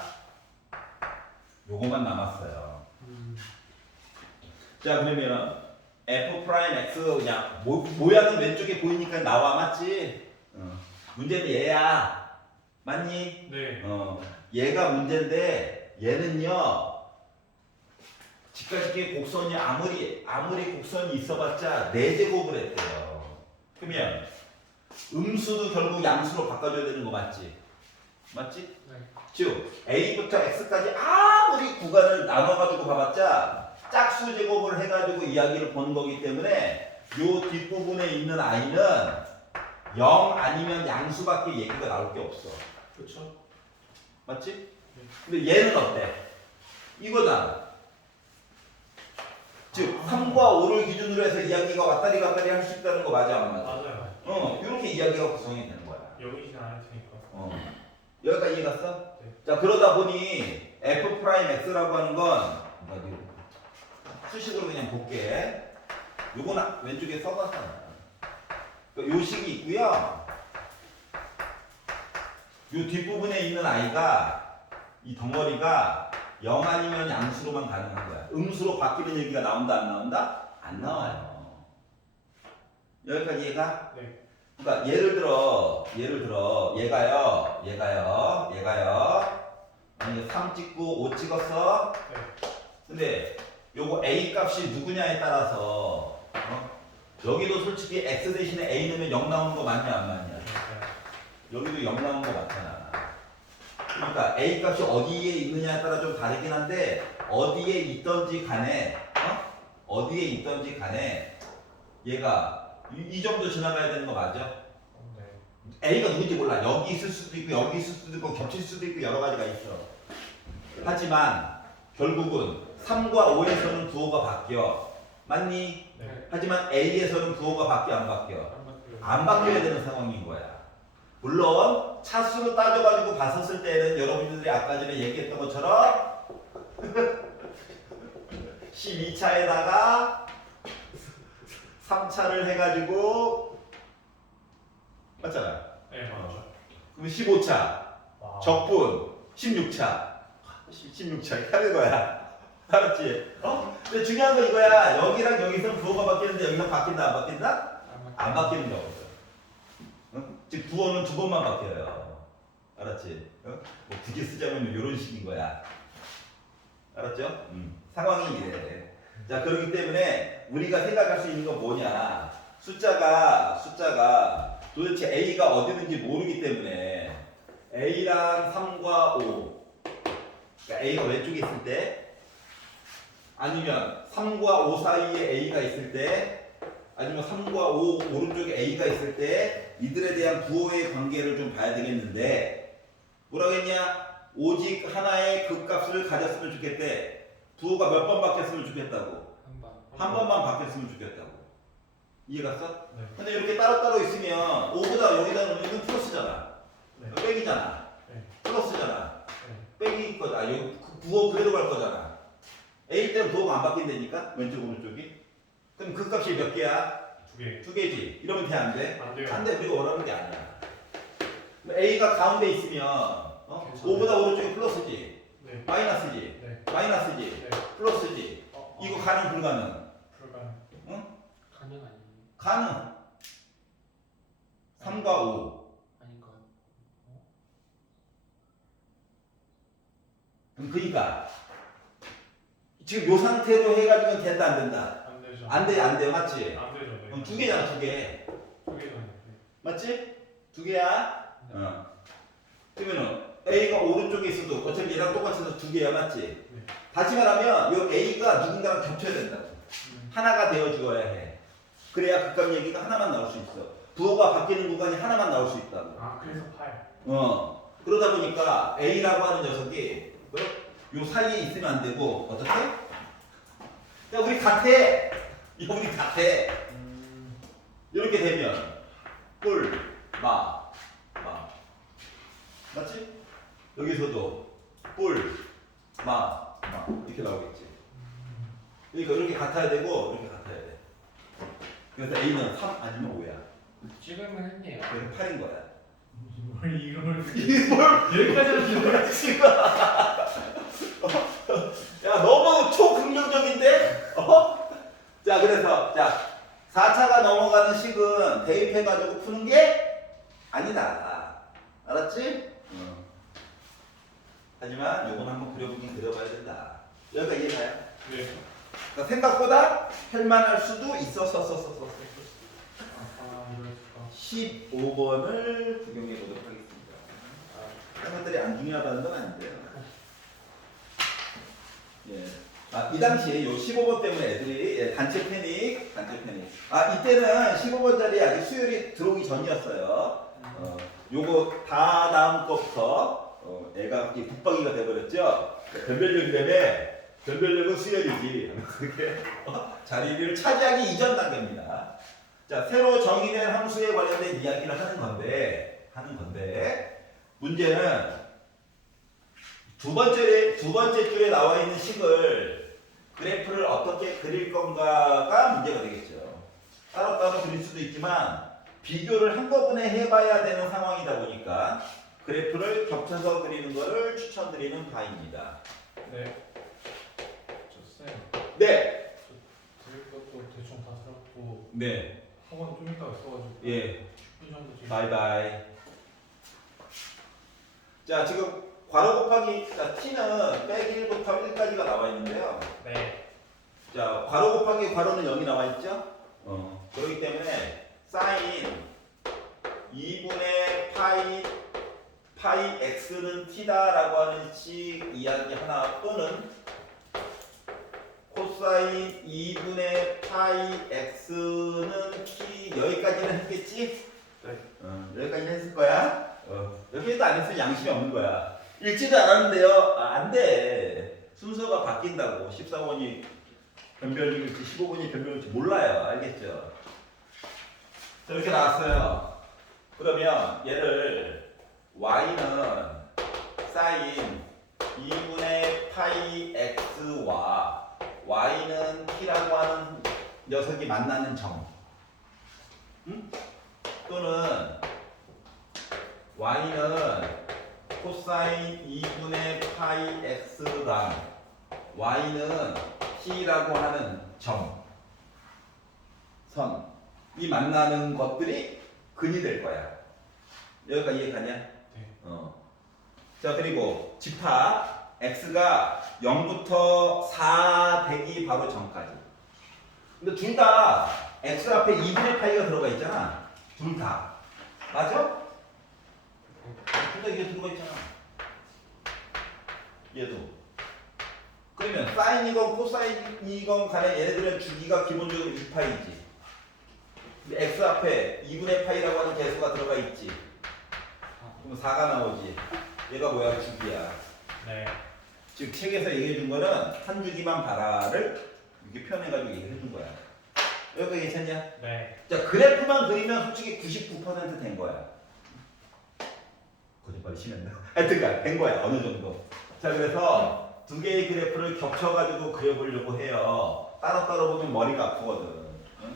요거만 남았어요. 자 그러면 f 프라임 x 그냥 모양은 왼쪽에 보이니까 나와 맞지? 문제는 얘야. 맞니? 네. 얘가 문제인데 얘는요. 직각식의 곡선이 아무리 곡선이 있어봤자 4제곱을 했대요. 그러면 음수도 결국 양수로 바꿔줘야 되는 거 맞지? 맞지? 네. 즉 A부터 X까지 아무리 구간을 나눠가지고 봐봤자 짝수 차수 제곱을 해가지고 이야기를 보는 거기 때문에 요 뒷부분에 있는 i는 0 아니면 양수밖에 얘기가 나올 게 없어. 그렇죠. 맞지? 근데 얘는 어때? 이거잖아. 즉 3과 5를 기준으로 해서 이야기가 왔다리 갔다리 할 수 있다는 거 맞아 안 맞아? 맞아요. 이렇게 이야기가 구성이 되는 거야. 여기진 않을 테니까. 여기까지 이해 갔어? 네. 자 그러다 보니 f 프라임 x라고 하는 건 수식으로 그냥 볼게. 요건 왼쪽에 써놨잖아. 요 식이 있고요. 요 뒷부분에 있는 i가 이 덩어리가 0 아니면 양수로만 가능한 거야. 음수로 바뀌는 얘기가 나온다 안 나온다? 안 나와요. 여기까지 이해가? 네. 그러니까 예를 들어 얘가요 아니 3 찍고 5 찍었어. 네. 근데 요거 a 값이 누구냐에 따라서 여기도 솔직히 x 대신에 a 넣으면 0 나오는 거 맞냐 안 맞냐? 여기도 0 나오는 거 맞잖아. 그러니까 a 값이 어디에 있느냐에 따라 좀 다르긴 한데 어디에 있던지 간에 얘가 이 정도 지나가야 되는 거 맞아? 네. A가 누군지 몰라. 여기 있을 수도 있고 여기 있을 수도 있고 겹칠 수도 있고 여러 가지가 있어. 하지만 결국은 3과 5에서는 부호가 바뀌어. 맞니? 네. 하지만 A에서는 부호가 바뀌어 안 바뀌어? 안 바뀌어요. 안 바뀌어야 되는 상황인 거야. 물론 차수로 따져가지고 봤었을 때는 여러분들이 아까 전에 얘기했던 것처럼 12차에다가 3차를 해가지고 맞잖아. 네, 맞죠. 그럼 15차 와. 적분 16차 16차 이렇게 하는 거야. 알았지? 근데 중요한 건 이거야. 여기랑 여기서 부호가 바뀌는데 여기서 바뀐다 안 바뀐다? 안 바뀌는 거 없어. 즉 부호는 두 번만 바뀌어요. 알았지? 뭐 굳이 쓰자면 이런 식인 거야. 알았죠? 상황이 이래. 자 그렇기 때문에 우리가 생각할 수 있는 건 뭐냐? 숫자가 도대체 a가 어디든지 모르기 때문에 a랑 3과 5 그러니까 a가 왼쪽에 있을 때 아니면 3과 5 사이에 a가 있을 때 아니면 3과 5 오른쪽에 a가 있을 때 이들에 대한 부호의 관계를 좀 봐야 되겠는데 뭐라겠냐? 오직 하나의 극값을 가졌으면 좋겠대. 부호가 몇 번 바뀌었으면 좋겠다고? 한 번만 바뀌었으면 좋겠다고. 이해 갔어? 네. 근데 이렇게 따로따로 있으면 5보다 여기다 넣으면 이건 플러스잖아. 네. 빼기잖아. 네. 플러스잖아. 네. 빼기 거다. 여기 부호 그대로 갈 거잖아. A 때는 부호가 안 바뀐다니까? 왼쪽 오른쪽이. 그럼 그 값이 몇 개야? 두 개. 두 개지. 이러면 돼 안 돼? 안 돼요. 안 돼. 우리가 원하는 게 아니야. A가 가운데 있으면 괜찮아요. 5보다 오른쪽이 플러스지. 네. 마이너스지. 네. 마이너스지. 네. 플러스지. 이거 가능 불가능? 불가능. 가능 아닌 가능. 3과 5. 아닌가요? 그러니까 지금 요 상태로 해가지고 된다 안 된다? 안 되죠. 안 돼, 안 돼, 맞지? 안 되죠. 네. 그럼 두 개잖아, 두 개. 두 개죠. 네. 맞지? 두 개야. 그러면은 A가 오른쪽에 있어도 어차피 얘랑 똑같아서 두 개야, 맞지? 네. 다시 말하면 요 A가 누군가랑 겹쳐야 된다고. 하나가 되어 주어야 해. 그래야 극값 얘기가 하나만 나올 수 있어. 부호가 바뀌는 구간이 하나만 나올 수 있다고. 아 그래서 8. 그러다 보니까 A라고 하는 녀석이 요 사이에 있으면 안 되고 어떻게? 야 우리 같아. 우리 같아. 이렇게 되면 꿀, 마. 맞지? 여기서도 꿀, 마 이렇게 나오겠지. 그러니까 이렇게 같아야 되고 이렇게 같아야 돼. 그래서 A는 3 아니면 5야. 찍을만 했네요. 그래서 8인 거야. 뭘 이걸 뭘 여기까지는 지금 야 너무 초긍정적인데? 자 그래서 자 4차가 넘어가는 식은 대입해가지고 푸는 게 아니다. 알았지? 하지만 요건 한번 그려보긴 그려봐야 된다. 여기가 이해가요? 네. 그러니까 생각보다 할만할 수도 있었어. 아 이럴까. 15번을 구경해 보도록 하겠습니다. 이런 것들이 안 중요하다는 건 아닌데요. 예, 이 당시 요 15번 때문에 애들이 단체 패닉. 이때는 15번짜리 아직 수요일이 들어오기 전이었어요. 요거 다 다음 거부터 애가 붙박이가 돼버렸죠. 변별력 때문에 변별력은 수요일이지. 그렇게 자리를 차지하기 이전 단계입니다. 자, 새로 정의된 함수에 관련된 이야기를 하는 건데 문제는 두 번째 줄에 나와 있는 식을 그래프를 어떻게 그릴 건가가 문제가 되겠죠. 따로따로 그릴 수도 있지만 비교를 한꺼번에 해봐야 되는 상황이다 보니까 그래프를 겹쳐서 그리는 것을 추천드리는 바입니다. 네. 저 쌤. 네. 들을 것도 대충 다 들었고 네. 학원 좀 이따 있어가지고 예. 10분 정도 지금. 바이바이. 자, 지금 괄호 곱하기 t는 빼기 1부터 1까지가 나와 있는데요. 네. 자, 괄호 곱하기 괄호는 0이 나와 있죠? 그렇기 때문에 사인 2분의 파이 x는 t다라고 하는 식 이야기 하나 또는 코사인 2분의 파이 x는 t 여기까지는 했겠지? 네. 여기까지는 했을 거야? 여기에도 안 했으면 양심이 없는 거야. 읽지도 않았는데요. 안 돼. 순서가 바뀐다고. 14번이 변별력일지 15번이 변별력일지 몰라요. 알겠죠? 자, 이렇게 나왔어요. 그러면 얘를 y는 사인 2분의 파이 x와 y는 t라고 하는 녀석이 만나는 점 또는 y는 코사인 2분의 파이 x랑 y는 t라고 하는 선이 만나는 것들이 근이 될 거야. 여기까지 이해가냐? 네. 자, 그리고 집합 x가 0부터 4 되기 바로 전까지. 근데 둘 다 x 앞에 2분의 파이가 들어가 있잖아. 둘 다. 맞아? 둘 다 이게 들어가 있잖아. 얘도. 그러면 사인이건 코사인이건 간에 얘네들은 주기가 기본적으로 2파이지. 근데 x 앞에 2분의 파이라고 하는 개수가 들어가 있지. 그럼 4가 나오지. 얘가 뭐야? 주기야. 네. 즉 책에서 얘기해 준 거는 한 주기만 봐라를 이렇게 표현해가지고 얘기해 준 거야. 여기까지 괜찮냐? 네. 자, 그래프만 그리면 솔직히 99%된 거야. 거짓말이 심했나? 하여튼간 된 거야. 어느 정도. 자, 그래서 두 개의 그래프를 겹쳐가지고 그려보려고 해요. 따로따로 보면 머리가 아프거든. 응?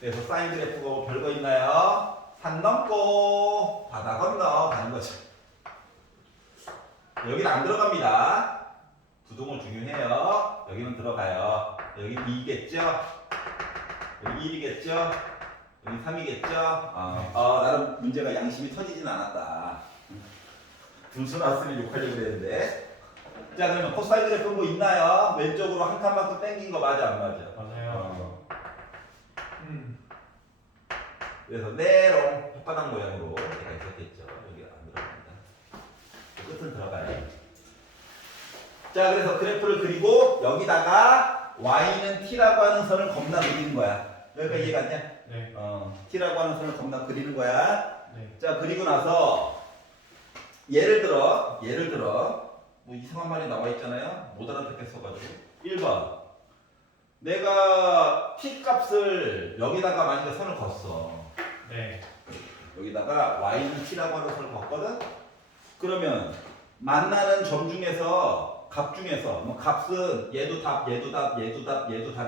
그래서 사인 그래프가 별거 있나요? 산 넘고 바다 건너 가는 거죠. 여기는 안 들어갑니다. 부동은 중요해요. 여기는 들어가요. 여기 2겠죠? 여기 1이겠죠? 여기 3이겠죠? 나는 문제가 양심이 터지진 않았다. 분수 나왔으면 욕하려고 그랬는데. 자, 그러면 코사인 그래프 뭐 있나요? 왼쪽으로 한 칸만큼 당긴 거 맞아, 안 맞아? 맞아요. 그래서 네롱 혓바닥 모양으로 얘가 있었겠죠. 여기 안 들어갑니다. 끝은 들어가요. 자, 그래서 그래프를 그리고 여기다가 y는 t라고 하는 선을 겁나 그리는 거야. 여기까지 이해가 안 냐? 네. t라고 하는 선을 겁나 그리는 거야. 네. 자, 그리고 나서 예를 들어 뭐 이상한 말이 나와 있잖아요. 못 알아듣겠어가지고 1번 내가 t 값을 여기다가 만약에 선을 걷어. 네. 여기다가 y는 t라고 하는 선을 걷거든. 그러면 만나는 점 중에서 값 중에서 뭐 값은 얘도 답이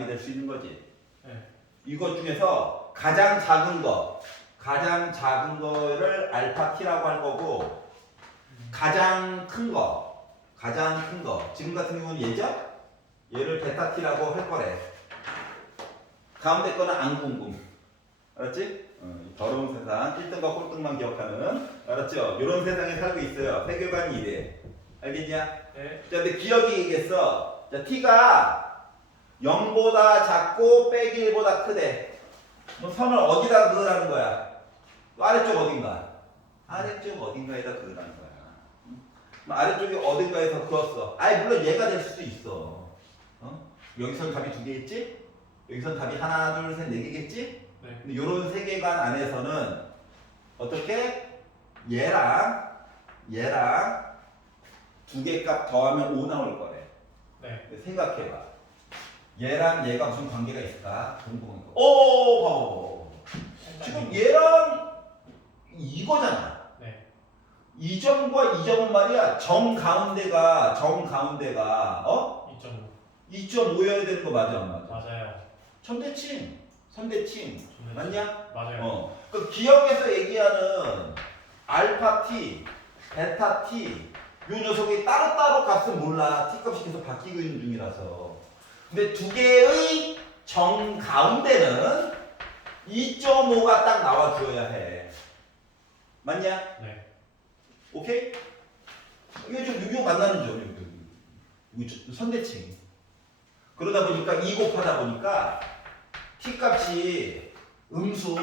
될 수 있는 거지. 네. 이것 중에서 가장 작은 거를 알파 t라고 할 거고 가장 큰 거 지금 같은 경우는 얘죠? 얘를 베타 t라고 할 거래. 가운데 거는 안 궁금. 알았지? 더러운 세상 1등과 꼴등만 기억하는. 알았죠? 이런 세상에 살고 있어요. 세계관이 이래. 알겠냐? 네. 자, 근데 기억이 얘기했어. 자, t가 0보다 작고 빼기 1보다 크대. 그럼 선을 어디다 그으라는 거야? 아래쪽 어딘가? 아래쪽 어딘가에다 그으라는 거야. 아래쪽에 어딘가에서 그었어. 아니 물론 얘가 될 수도 있어. 여기선 답이 두 개겠지? 여기선 답이 하나, 둘, 셋, 네 개겠지? 네. 근데 요런 세계관 안에서는 어떻게? 얘랑 두 개 값 더하면 5 나올 거래. 네. 근데 생각해봐. 얘랑 얘가 무슨 관계가 있을까? 궁금한 거. 오, 봐봐. 지금 얘랑 이거잖아. 네. 이 점과 이 점은 말이야. 정 가운데가 2.5여야 되는 거 맞아 안 맞아? 맞아요. 선대칭. 저는 맞냐? 맞아요. 그 기억에서 얘기하는 알파 t, 베타 t 요 녀석이 따로따로 값은 몰라. t 값이 계속 바뀌고 있는 중이라서. 근데 두 개의 정 가운데는 2.5가 딱 나와줘야 해. 맞냐? 네. 오케이? 이게 좀 유교 만나는 점. 이거 선대칭. 그러다 보니까 2 곱하다 보니까 t 값이 음수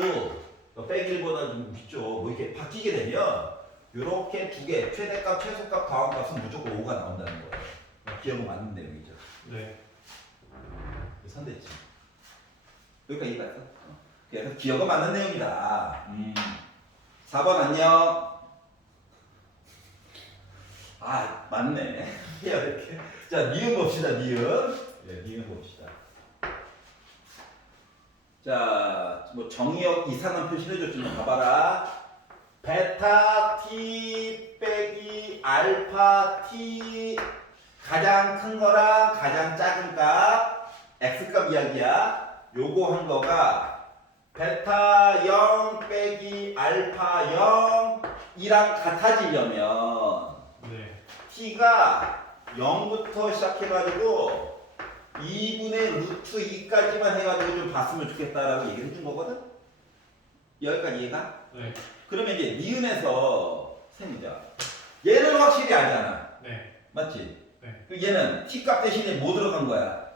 빼기 1보다 좀 있죠. 뭐 이렇게 바뀌게 되면 이렇게 두 개, 최대값, 최소값, 다음값은 무조건 5가 나온다는 거예요. 기억은 맞는 내용이죠. 네. 선대칭. 여기까지 이해갔어? 그래서 기억은 맞는 내용이다. 4번 안녕. 아, 맞네. 해야 이렇게. 자, 니은 봅시다, 니은. 네, 니은 봅시다. 자, 뭐 정의역 이상한 표시를 해줬지만 봐봐라. 베타 t 빼기 알파 t 가장 큰 거랑 가장 작은 값 x값 이야기야. 요거 한 거가 베타 0 빼기 알파 0 이랑 같아지려면 네. t가 0부터 시작해가지고 2분의 루트 2까지만 해가지고 좀 봤으면 좋겠다라고 얘기를 해준 거거든? 여기까지 이해가? 네. 그러면 이제 니은에서 셈이자. 얘는 확실히 알잖아. 네. 맞지? 네. 그 얘는 t값 대신에 뭐 들어간 거야?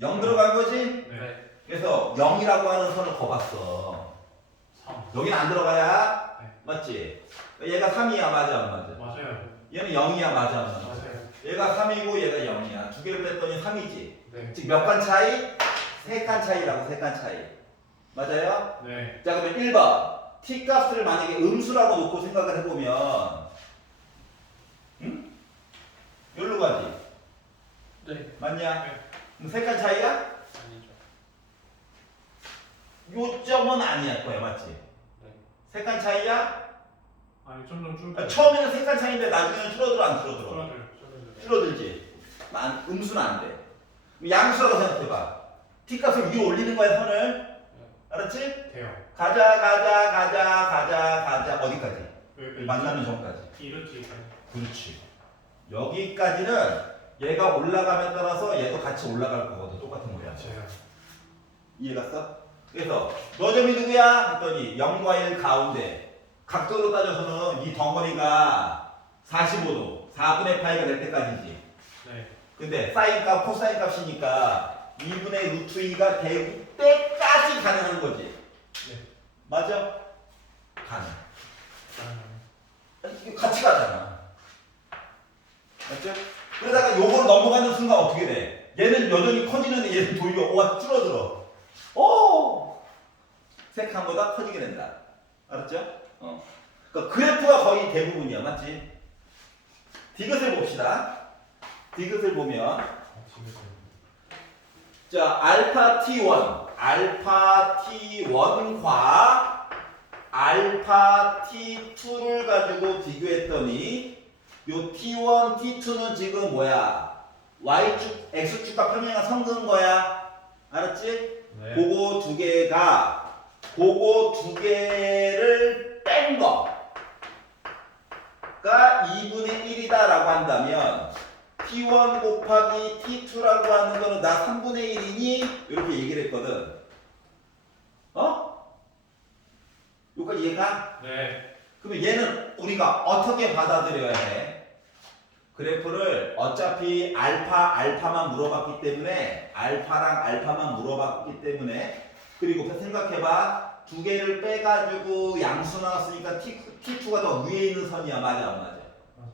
0 들어간 거지? 네. 그래서 0이라고 하는 선을 거봤어. 3. 여기는 안 들어가야? 네. 맞지? 얘가 3이야 맞아 안 맞아? 맞아요. 얘는 0이야 맞아 안 맞아? 맞아요. 얘가 3이고 얘가 0이야. 두 개를 뺐더니 3이지. 네. 즉 몇 칸 차이? 3칸 차이라고 3칸 차이. 맞아요? 네. 자 그러면 1번 t 값을 만약에 음수라고 놓고 생각을 해보면 응? 여기로 가지. 네. 맞냐? 네. 그럼 3칸 차이야? 아니죠. 요점은 아니야 거야 맞지? 네. 3칸 차이야? 아니 점점 줄고. 처음에는 3칸 차이인데 나중에는 줄어들어 안 줄어들어? 줄어들어요. 줄어들지. 음수는 안 돼. 그럼 양수라고 생각해봐. t 값을 위로 올리는 거야 선을. 알았지? 돼요. 가자 어디까지? 만나는 전까지. 이렇게. 그렇지. 여기까지는 얘가 올라가면 따라서 얘도 같이 올라갈 거거든. 똑같은 거야. 제가. 이해갔어? 그래서 너 점이 누구야? 했더니 0과 1 가운데 각도로 따져서는 이 덩어리가 45도 4분의 파이가 될 때까지지. 네. 근데 사인 값, 코사인 값이니까 2분의 루트 2가 될 때까지 가능한 거지. 네. 맞아? 가능. 아, 이게 같이 가잖아. 맞죠? 그러다가 요걸 넘어가는 순간 어떻게 돼? 얘는 여전히 커지는데 얘는 도리어 오가 줄어들어. 오! 세 칸보다 커지게 된다. 알았죠? 그러니까 그래프가 거의 대부분이야. 맞지? 디귿을 봅시다. 디귿을 보면 지금. 자, 알파 t1 과 알파 t2를 가지고 비교했더니 요 t1, t2는 지금 뭐야? y축, x축과 평행한 성근 거야. 알았지? 네. 그거 두 개를 뺀 거가 2분의 1이다라고 한다면 t1 곱하기 t2라고 하는 거는 나 3분의 1이니? 이렇게 얘기를 했거든. 여기까지 이해가? 네. 그러면 얘는 우리가 어떻게 받아들여야 해? 그래프를 어차피 알파만 물어봤기 때문에 그리고 생각해봐. 두 개를 빼가지고 양수 나왔으니까 t2가 더 위에 있는 선이야. 맞아 안 맞아? 맞아.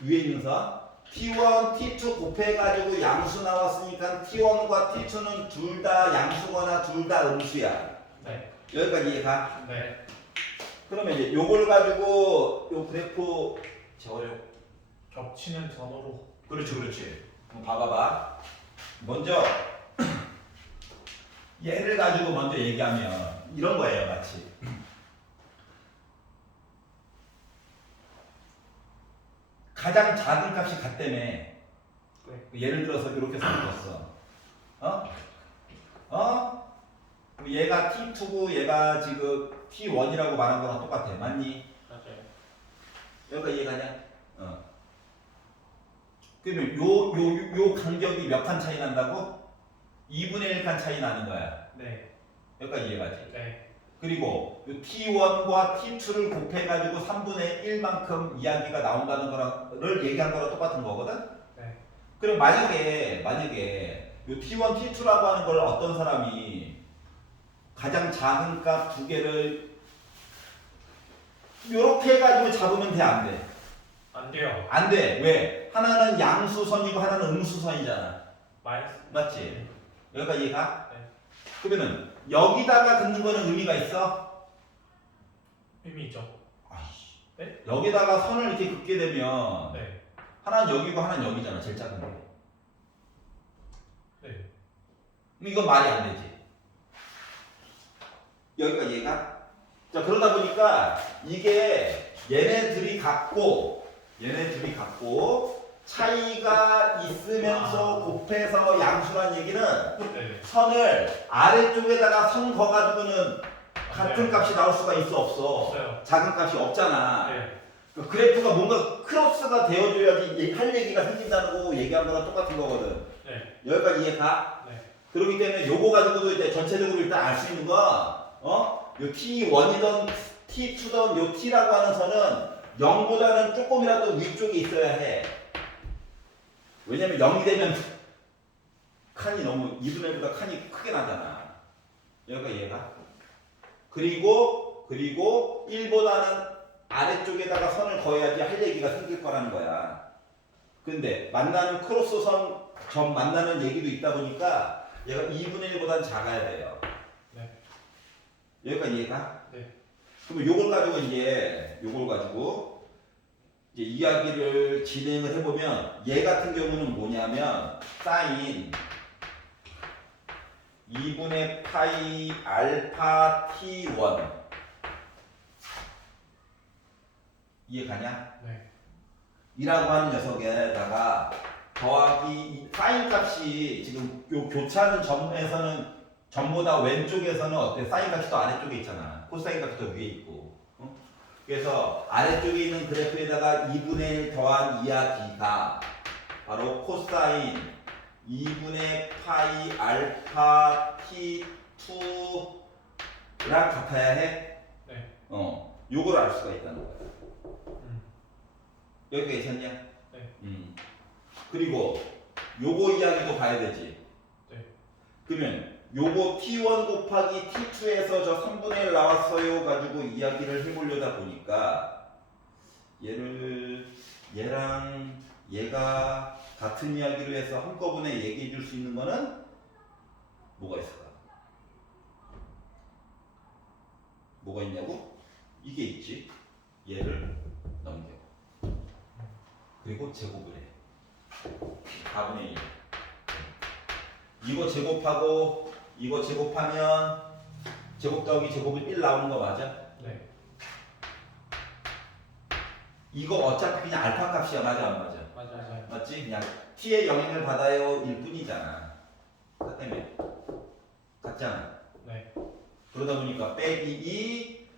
위에 있는 선. T1, T2 곱해가지고 양수 나왔으니까 T1과 T2는 둘 다 양수거나 둘 다 음수야. 네. 여기까지 이해가? 네. 그러면 이제 요걸 가지고 요 그래프 적어요. 겹치는 점으로. 그렇지. 한번 봐봐봐. 먼저 얘를 가지고 먼저 얘기하면 이런 거예요, 마치. 가장 작은 값이 같다며. 네. 예를 들어서 이렇게 써줬어. 그럼 얘가 T2고 얘가 지금 T1이라고 말한 거랑 똑같아. 맞니? 맞아요. 여기가 이해가냐? 그러면 요 간격이 몇 칸 차이 난다고? 2분의 1칸 차이 나는 거야. 네. 여기까지 이해가지? 네. 그리고 요 T1과 T2를 곱해가지고 3분의 1만큼 이야기가 나온다는 거를 얘기한 거랑 똑같은 거거든? 네. 그럼 만약에 요 T1, T2라고 하는 걸 어떤 사람이 가장 작은 값 두 개를 요렇게 해가지고 잡으면 돼, 안 돼? 안 돼요. 안 돼. 왜? 하나는 양수선이고 하나는 음수선이잖아. 마이너스. 맞지? 여기까지 이해가? 네. 그러면은 여기다가 긋는 거는 의미가 있어? 의미 있죠. 아이씨. 네? 여기다가 선을 이렇게 긋게 되면 네. 하나는 여기고 하나는 여기잖아. 제일 작은 거. 네. 그럼 이건 말이 안 되지. 여기까지 이해가? 자, 그러다 보니까 이게 얘네들이 같고 차이가 있으면서 곱해서 양수란 얘기는 네. 선을 아래쪽에다가 선 거가지고는 같은 돼요. 값이 나올 수가 있어 없어? 없어요. 작은 값이 없잖아. 네. 그 그래프가 뭔가 크로스가 되어줘야지 할 얘기가 생긴다는 거 얘기한 거랑 똑같은 거거든. 네. 여기까지 이해가? 네. 그렇기 때문에 요거 가지고도 이제 전체적으로 일단 알 수 있는 건 요 T1이던 T2던 요 T라고 하는 선은 0보다는 조금이라도 위쪽에 있어야 해. 왜냐면 0이 되면 칸이 너무 2분의 1보다 칸이 크게 나잖아. 여기가 이해가? 그리고 1보다는 아래쪽에다가 선을 그어야지 할 얘기가 생길 거라는 거야. 근데 만나는 크로스선 점 만나는 얘기도 있다 보니까 얘가 2분의 1보다는 작아야 돼요. 네. 여기까지 이해가? 네. 그러면 요걸 가지고 이제 이야기를 진행을 해보면 얘 같은 경우는 뭐냐면 사인 2분의 파이 알파 T1 이해가냐? 네. 이라고 하는 녀석에다가 더하기 사인 값이 지금 요 교차하는 점에서는 점보다 왼쪽에서는 어때? 사인 값이 더 아래쪽에 있잖아. 코사인 값이 더 위에 있고. 그래서 아래쪽에 있는 그래프에다가 2분의 1 더한 이야기가 바로 코사인 2분의 파이 알파 T2랑 같아야 해? 네. 요걸 알 수가 있다는 거야. 여기가 있었냐? 네. 그리고 요거 이야기도 봐야 되지. 네. 그러면 요거 T1 곱하기 T2에서 저 3분의 1 나왔어요 가지고 이야기를 해보려다 보니까 얘랑 얘가 같은 이야기로 해서 한꺼번에 얘기해 줄 수 있는 거는 뭐가 있을까? 뭐가 있냐고? 이게 있지. 얘를 넘겨. 그리고 제곱을 해. 4분의 1. 이거 제곱하고 이거 제곱하면 제곱 더하기 제곱은 1 나오는 거 맞아? 네. 이거 어차피 그냥 알파 값이야. 맞아 안 맞아? 맞아요. 맞지? 그냥 t의 영향을 받아요 일 뿐이잖아. 그 때문에 같잖아. 네. 그러다 보니까 빼기 2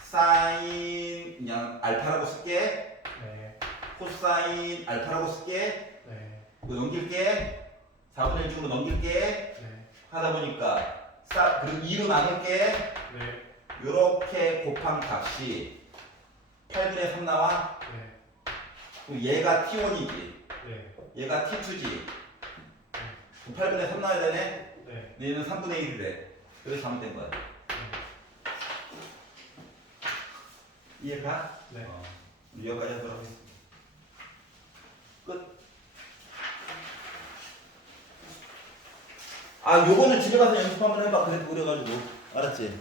사인 그냥 알파라고 쓸게. 네. 코사인 알파라고 쓸게. 네. 이거 넘길게. 4분의 1 쪽으로 넘길게. 네. 하다 보니까 그리고 2로 나눌게. 네. 요렇게 곱한 값이 8분의 3 나와. 네. 그럼 얘가 T1이지. 네. 얘가 T2지. 그럼 8분의 3 나와야 되네. 네. 얘는 3분의 1이래. 그래서 잘못된 거야. 이해가? 네. 여기까지 하도록 하겠습니다. 끝. 아 요거는 집에 가서 연습 한번 해봐. 그래도 그래가지고 알았지?